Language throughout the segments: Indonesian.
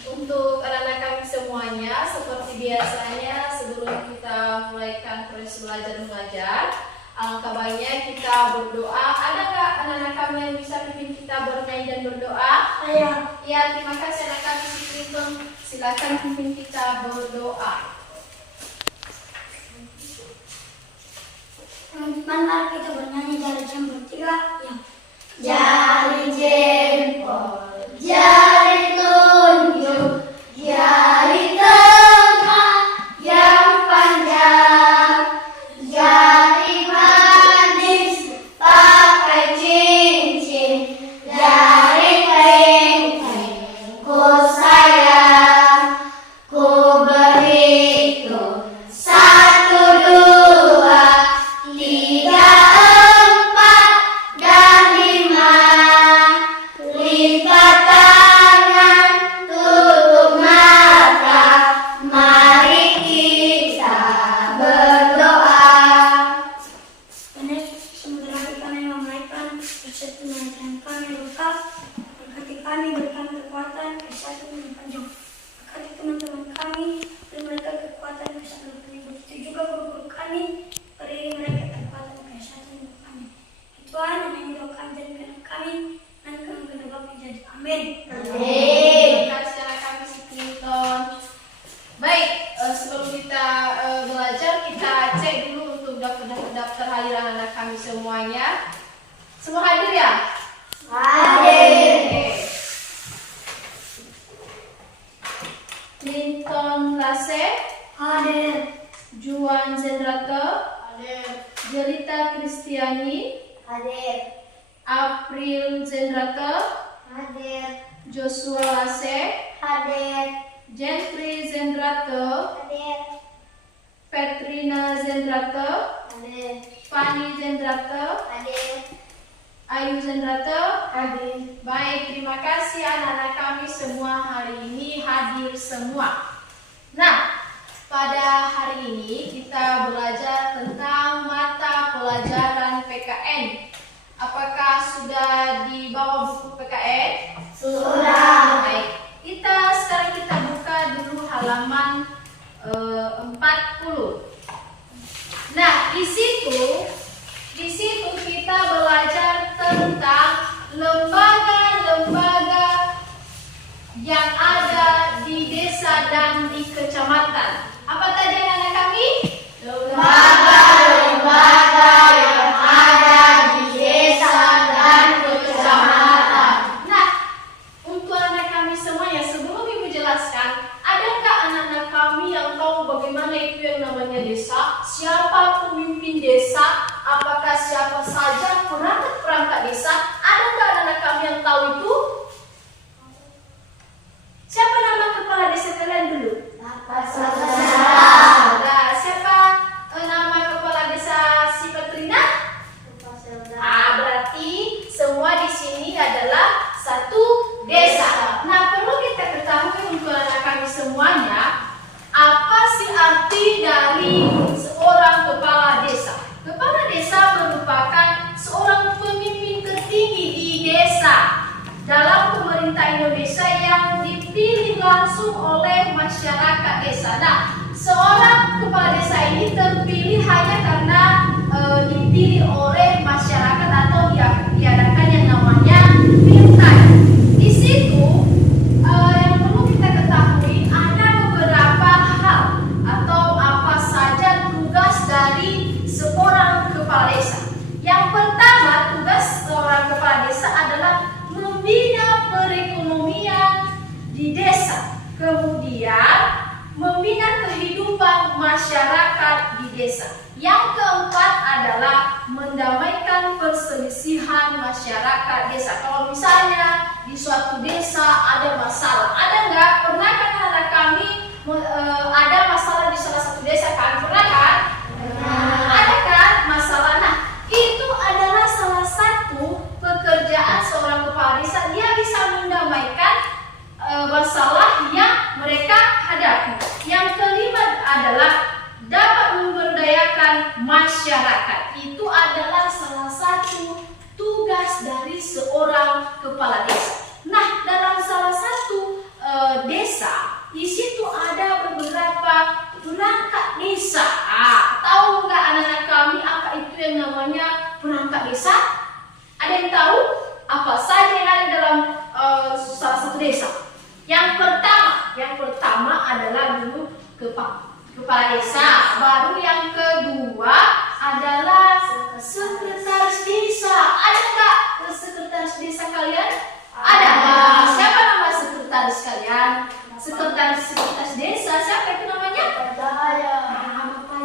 Untuk anak-anak kami semuanya, seperti biasanya sebelum kita mulaikan proses belajar mengajar, alangkah baiknya kita berdoa. Ada nggak anak-anak kami yang bisa pimpin kita bermain dan berdoa? Ya, terima kasih anak kami si Clinton. Silakan pimpin kita berdoa. Teman-teman, mari kita bernyanyi dari jempol 3. Jari jempol, jari telunjuk, jari tengah yang panjang, jari manis pakai cincin, jari kelingking ku sayang, ku berhitung 1, 2, 3, 4 dan 5. Lipat tangan, tutup mata, mari kita berdoa. Dan sementara kami memulaikan proses pengajaran kami lengkap, berkati kami, berikan kekuatan, kesehatan dan panjang. Berkati teman-teman kami, beri mereka kekuatan, kesehatan dan panjang. Begitu juga guru-guru kami, beri mereka kekuatan, kesehatan dan panjang. Tuhan yang mendoakan dan kami dan kami berdoa menjadi amin. Terima kasih anak kami si Clinton. Baik, sebelum kita belajar, kita cek dulu untuk daftar hadir anak kami semuanya. Semua hadir ya? Hadir. Oke. Clinton Lase, Hadir. Juan Zendrato, Hadir. Jelita Kristiani, Hadir. April Zendrato, Hadir. Joshua Lase, Hadir. Jeffrey Zendrato, Hadir. Petrina Zendrato, Hadir. Fanny Zendrato, Hadir. Ayu Zendrato. Hadir. Baik, terima kasih anak-anak kami semua hari ini hadir semua. Nah, pada hari ini kita belajar tentang mata pelajaran PKN. Apakah sudah dibawa buku PKN? Sudah. Baik, sekarang kita buka dulu halaman 40. Nah, di situ kita belajar tentang lembaga-lembaga yang ada di desa dan di kecamatan. Apa tadi anak-anak kami? Lembaga-lembaga yang ada di desa dan kecamatan. Nah, untuk anak kami semuanya, sebelum Ibu jelaskan, ada nggak anak-anak kami yang tahu bagaimana itu yang namanya desa? Siapa pemimpin desa? Apakah siapa saja perangkat-perangkat desa? Ada nggak anak-anak kami yang tahu itu? Siapa nama kepala desa kalian dulu? Nah, siapa nama kepala desa si Petrina? Berarti semua di sini adalah satu desa. Nah, perlu kita ketahui untuk anak kami semuanya, apa sih arti dari seorang kepala desa? Kepala desa merupakan seorang pemimpin tertinggi di desa dalam pemerintah Indonesia yang dipilih langsung oleh masyarakat desa. Nah, seorang kepala desa ini terpilih hanya karena dipilih oleh masyarakat atau diadakan yang namanya pilkada. Di situ yang perlu kita ketahui ada beberapa hal atau apa saja tugas dari seorang kepala desa. Yang pertama, tugas seorang kepala desa adalah membina perekonomian di desa, kemudian membina kehidupan masyarakat di desa. Yang keempat adalah mendamaikan perselisihan masyarakat desa. Kalau misalnya di suatu desa ada masalah, ada nggak? Pernah kan anak kami ada masalah di salah satu desa kan? Pernah kan? Ada kan masalah? Nah, itu adalah salah satu pekerjaan seorang kepala desa. Dia bisa mendamaikan masalah yang mereka hadapi. Yang kelima adalah dapat memberdayakan masyarakat. Itu adalah salah satu tugas dari seorang kepala desa. Nah, dalam salah satu adalah dulu kepala desa, baru yang kedua adalah sekretaris desa. Ada nggak sekretaris desa kalian? Ada. Siapa nama sekretaris kalian? Sekretaris desa siapa itu namanya? Bapak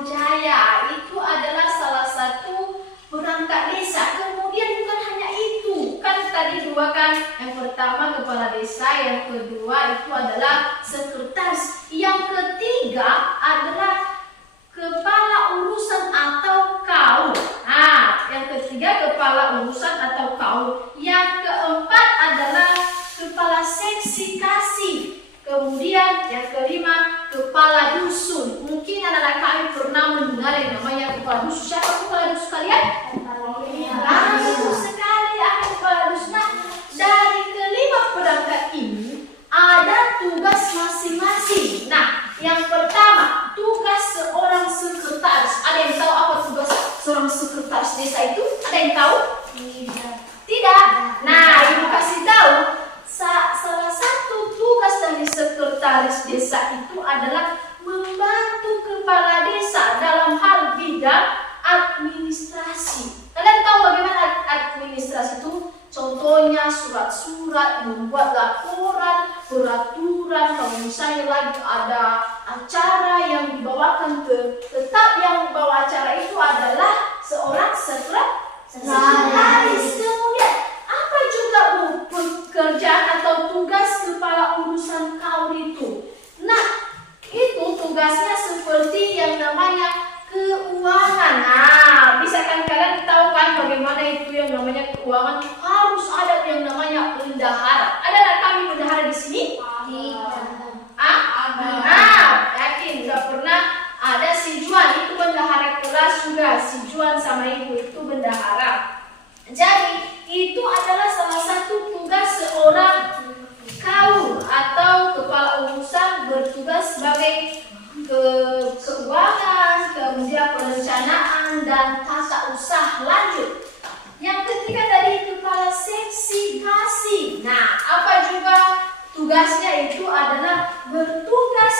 Jaya. Itu adalah salah satu perangkat desa. Kemudian bukan hanya itu, kan tadi dua kan, yang pertama kepala desa, yang kedua itu adalah sekretaris, yang ketiga adalah kepala urusan atau kaum. Nah, yang ketiga kepala urusan atau kaum. Yang keempat adalah kepala seksi kasih. Kemudian yang kelima kepala dusun. Mungkin anak-anak kami pernah mendengar yang namanya kepala dusun. Siapa kepala dusun kalian? Betul sekali, akan kepala dusun. Nah, dari kelima perangkat ini ada tugas masing-masing. Nah, yang pertama tugas seorang sekretaris. Ada yang tahu apa tugas seorang sekretaris desa itu? Ada yang tahu? Tidak. Nah, ibu kasih tahu. Salah satu tugas dari sekretaris desa itu adalah membantu kepala desa dalam hal bidang administrasi. Kalian tahu bagaimana administrasi itu? Contohnya surat-surat, membuat laporan, peraturan, kalau misalnya lagi ada acara yang dibawakan tetap yang membawa acara itu adalah seorang sekretaris. Kemudian apa juga pekerjaan atau tugas kepala urusan kaum itu? Nah, itu tugasnya seperti yang namanya keuangan. Nah, bisa kan kalian tahu kan bagaimana itu yang namanya keuangan? Harus ada yang namanya bendahara. Ada anak kami bendahara di sini? Nah, yakin udah pernah ada si Juan itu bendahara kelas juga. Si Juan sama ibu itu bendahara. Jadi itu adalah salah satu tugas seorang kaum atau kepala urusan bertugas sebagai keuangan, kemudian perencanaan dan tata usaha lanjut. Yang ketiga tadi kepala seksi kasih. Nah, apa juga tugasnya itu adalah bertugas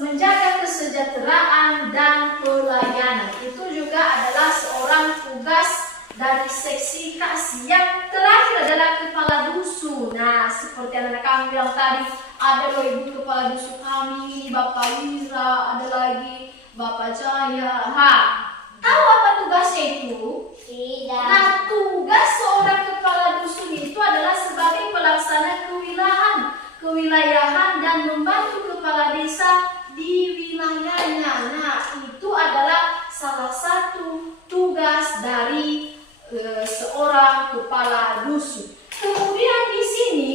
menjaga kesejahteraan dan pelayanan. Itu juga adalah seorang tugas dari seksi kasih. Yang terakhir adalah kepala dusun. Nah, seperti anak kami bilang tadi, ada loh ibu kepala dusun kami, Bapak Wira, ada lagi Bapak Jaya. Tahu apa tugasnya itu? Tidak. Nah, tugas seorang kepala dusun itu adalah sebagai pelaksana kewilayahan dan membantu kepala desa di wilayahnya. Nah, itu adalah salah satu tugas dari seorang kepala dusun. Kemudian di sini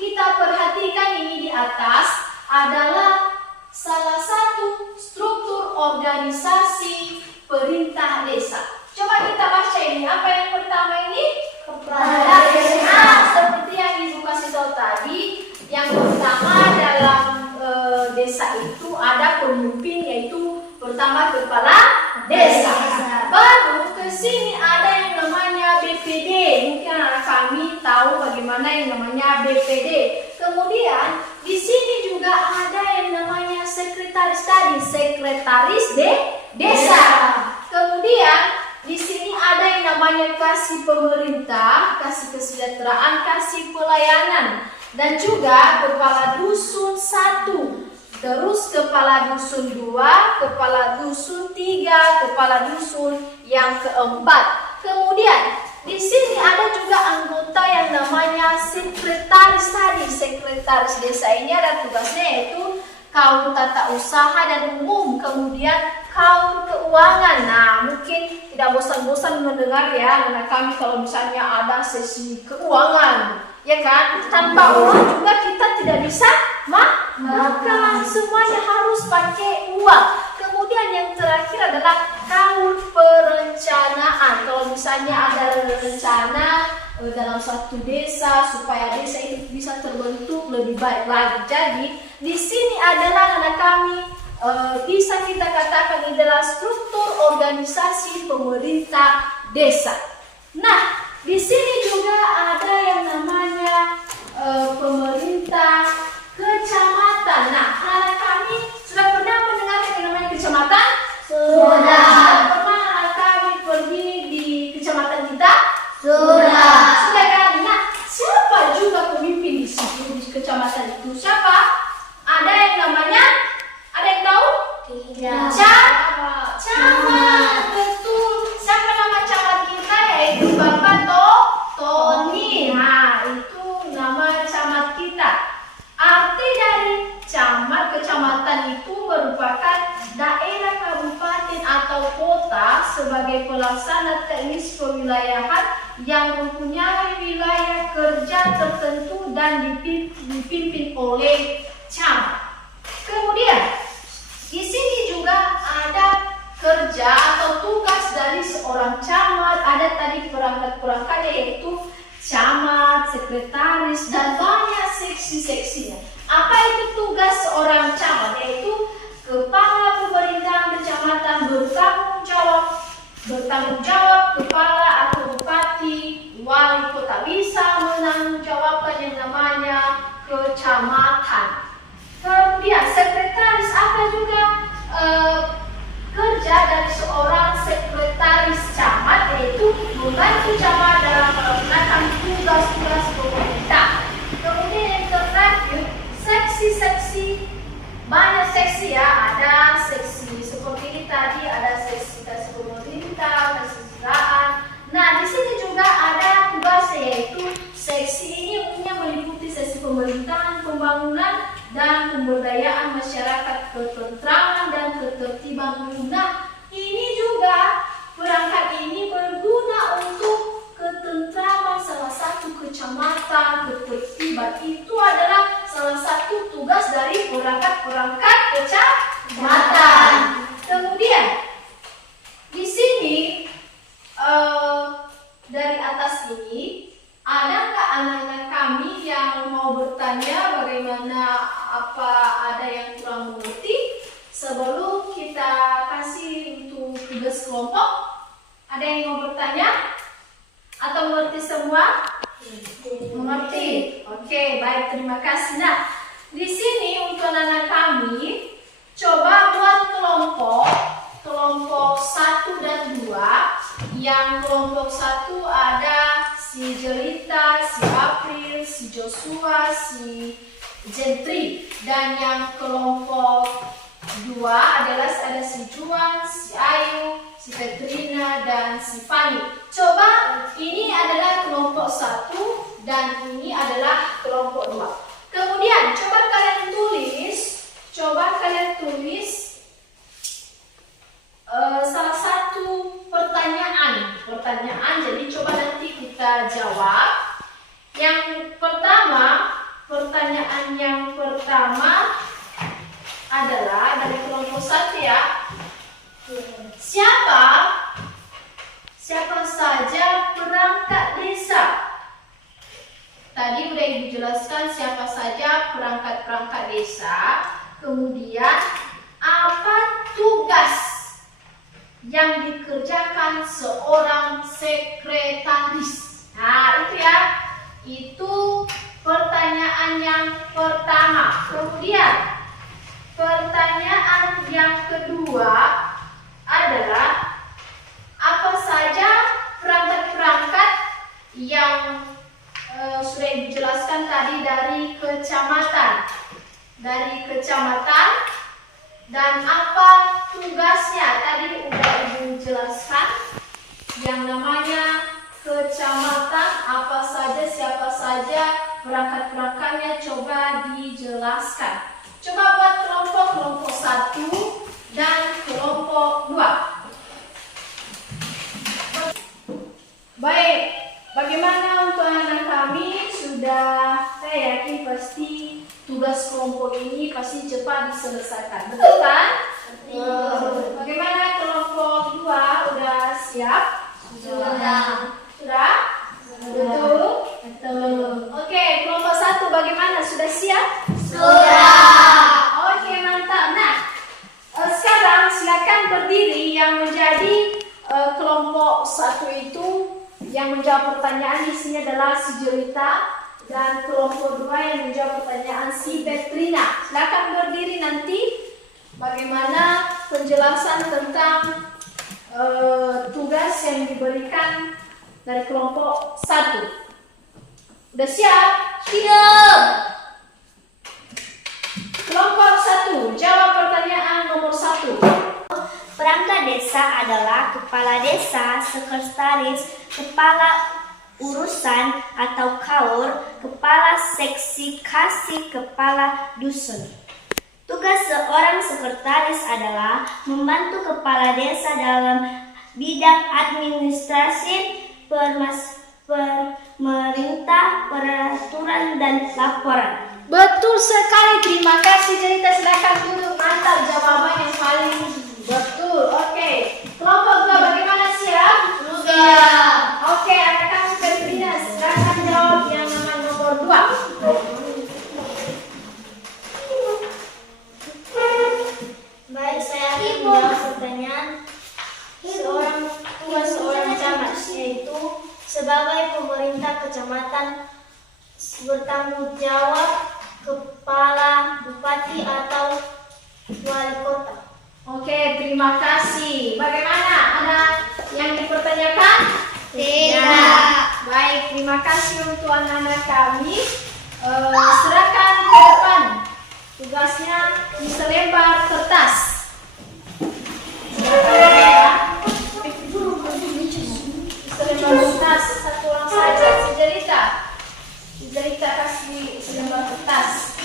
kita perhatikan ini di atas adalah salah satu struktur organisasi perintah desa. Coba kita baca ini. Apa yang pertama ini? Kepala desa. Nah, seperti yang ibu kasih tahu tadi, yang pertama dalam desa itu ada pemimpin, yaitu pertama kepala desa. Baru ke sini ada yang namanya BPD. Mungkin anak kami tahu bagaimana yang namanya BPD. Kemudian di sini juga ada yang namanya sekretaris tadi, sekretaris desa. Kemudian di sini ada yang namanya kasih pemerintah, kasih kesejahteraan, kasih pelayanan, dan juga kepala dusun 1. Terus kepala dusun 2, kepala dusun 3, kepala dusun yang keempat. Kemudian di sini ada juga anggota yang namanya sekretaris tadi. Sekretaris desa ini ada tugasnya yaitu kaum tata usaha dan umum, kemudian kaum keuangan. Nah, mungkin tidak bosan-bosan mendengar ya anak kami kalau misalnya ada sesi keuangan. Ya kan, tanpa uang juga kita tidak bisa makan, semuanya harus pakai uang. Kemudian yang terakhir adalah kaum perencanaan. Kalau misalnya ada rencana dalam suatu desa supaya desa itu bisa terbentuk lebih baik lagi. Jadi di sini adalah anak kami bisa kita katakan adalah struktur organisasi pemerintah desa. Nah, di sini juga ada yang namanya pemerintah kecamatan itu siapa? Ada yang namanya, ada yang tahu? Tidak. Camat, betul. Siapa nama camat kita? Yaitu Bapak Tony. Nah, itu nama camat kita. Arti dari camat kecamatan itu merupakan daerah kabupaten atau kota sebagai pelaksana teknis kewilayahan yang mempunyai wilayah kerja tertentu dan dipimpin oleh camat. Kemudian di sini juga ada kerja atau tugas dari seorang camat. Ada tadi perangkat-perangkatnya yaitu camat, sekretaris, dan banyak seksi-seksinya. Apa itu tugas seorang camat? Yaitu kepala pemerintahan kecamatan bertanggung jawab kepala atau bupati, wali kota bisa menanggungjawabkan yang namanya kecamatan. Kemudian sekretaris, apa juga kerja dari seorang sekretaris camat, yaitu membantu camat dalam melaksanakan tugas-tugas pemerintah. Kemudian yang terakhir, seksi-seksi, banyak seksi ya, ada seksi seperti ini tadi, ada seksi kasih pemerintah, kesejahteraan. Nah, di sini juga ada tugas yaitu seksi ini umumnya meliputi seksi pemerintahan, pembangunan, dan pemberdayaan masyarakat, ketentraman dan ketertiban umum. Nah, ini juga perangkat ini berguna untuk ketentraman salah satu kecamatan, ketertiban. Itu adalah salah satu tugas dari perangkat-perangkat kecamatan. Kemudian di sini dari atas ini, adakah anak-anak kami yang mau bertanya bagaimana, apa ada yang kurang mengerti sebelum kita kasih untuk tugas kelompok? Ada yang mau bertanya? Atau mengerti semua? Mengerti? Oke, baik, terima kasih. Nah, di sini untuk anak-anak kami, coba buat kelompok 1 dan 2. Yang kelompok 1 ada si Jelita, si April, si Joshua, si Gentry. Dan yang kelompok 2 adalah ada si Juan, si Ayu, si Petrina, dan si Fanny. Coba, ini adalah kelompok 1 dan ini adalah kelompok 2. Kemudian coba kalian tulis salah satu pertanyaan. Jadi coba nanti kita jawab. Yang pertama, pertanyaan yang pertama adalah dari kelompok 1 ya. Siapa saja perangkat desa? Tadi udah Ibu jelaskan siapa saja perangkat-perangkat desa. Kemudian apa tugas yang dikerjakan seorang sekretaris? Nah, itu ya. Itu pertanyaan yang pertama. Kemudian pertanyaan yang kedua adalah apa saja perangkat-perangkat yang sudah dijelaskan tadi dari kecamatan. Dan apa tugasnya? Tadi udah Ibu jelaskan. Yang namanya kecamatan, apa saja, siapa saja perangkat-perangkatnya, coba dijelaskan. Coba buat kelompok 1 dan kelompok 2. Baik, bagaimana untuk anak kami? Sudah, saya yakin pasti tugas kelompok ini pasti cepat diselesaikan. Betul kan? Bagaimana kelompok 2? Udah siap? Sudah. Sudah? Betul? Betul. Oke, kelompok 1 bagaimana? Sudah siap? Sudah. Oke, mantap. Nah, sekarang silakan berdiri yang menjadi kelompok 1 itu. Yang menjawab pertanyaan di sini adalah si Jelita, dan kelompok 2 yang menjawab pertanyaan si Petrina. Silakan berdiri nanti bagaimana penjelasan tentang tugas yang diberikan dari kelompok 1. Udah siap? Siap. kepala desa, sekretaris, kepala urusan atau kaur, kepala seksi kasih, kepala dusun. Tugas seorang sekretaris adalah membantu kepala desa dalam bidang administrasi, pemerintah, peraturan, dan laporan. Betul sekali, terima kasih cerita. Silakan duduk, mantap jawaban yang paling betul. Oke, kelompok 2 bagaimana, siap? Siap. Oke, anak-anak Petrina, silakan jawab yang nomor 2. Baik, saya akan menjawab pertanyaan seorang camat, yaitu sebagai pemerintah kecamatan bertanggung jawab kepala bupati atau wali kota. Oke, terima kasih. Bagaimana? Ada yang dipertanyakan? Tidak. Baik, terima kasih untuk anak-anak kami. Silakan ke depan. Tugasnya di selembar kertas. Silakan ya. Selembar kertas, satu orang saja. Si Jelita kasih selembar kertas.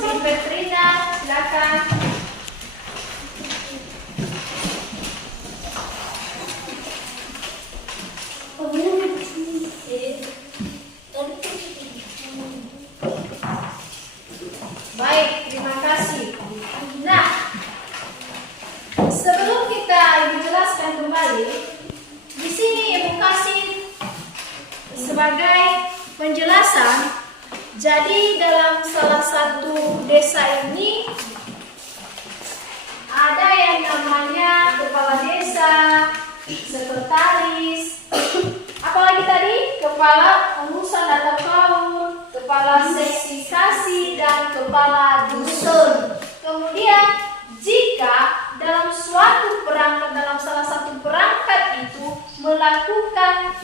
Si Petrina, silakan. Baik, terima kasih. Nah, sebelum kita Ibu jelaskan kembali, di sini Ibu kasih sebagai penjelasan. Jadi dalam salah satu desa ini ada yang namanya kepala desa, sekretaris, apalagi tadi kepala urusan atau kaum, kepala seksi kasih, dan kepala dusun. Kemudian jika dalam suatu perangkat, dalam salah satu perangkat itu melakukan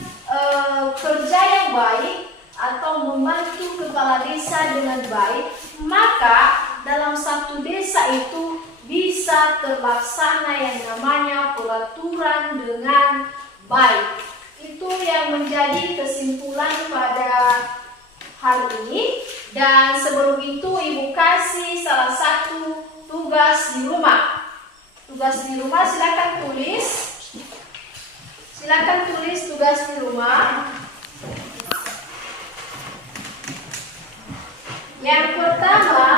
kerja yang baik atau membantu kepala desa dengan baik, maka dalam satu desa itu bisa terlaksana yang namanya peraturan dengan baik. Itu yang menjadi kesimpulan pada hari ini. Dan sebelum itu Ibu kasih salah satu tugas di rumah. Tugas di rumah silakan tulis. Silakan tulis tugas di rumah. Yang pertama,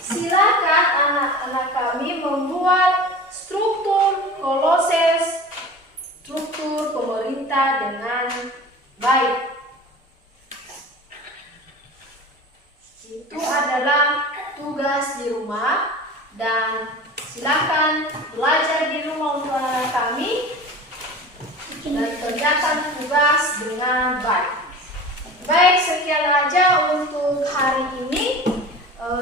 silakan anak-anak kami membuat struktur koloses, struktur pemerintah dengan baik. Itu adalah tugas di rumah, dan silakan belajar di rumah untuk anak kami dan kerjakan tugas dengan baik. Baik, sekian aja untuk hari ini.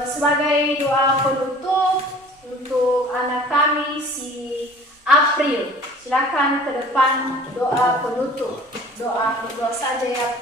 Sebagai doa penutup untuk anak kami si April, silakan ke depan doa penutup. Doa saja ya.